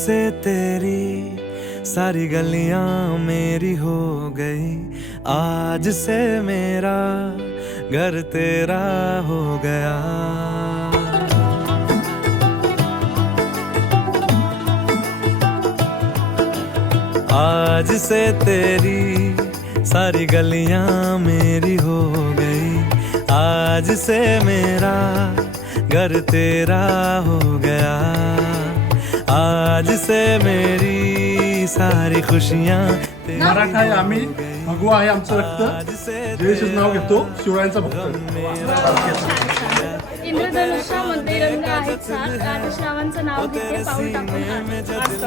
से तेरी सारी गलियां मेरी हो गई, आज से मेरा घर तेरा हो गया। आज से तेरी सारी गलियां मेरी हो गई, आज से मेरा घर तेरा हो गया। आज से मेरी सारी खुशियां मराठा आहे आम्ही, भगवा आहे आमचं रक्त, जयेशूचं नाव घेतो, शिवरायांचा भक्त. इंद्रधनुष्यामध्ये रंग आहेत सात, राजश्रावांचं नाव घेते पाऊल टाकून हात.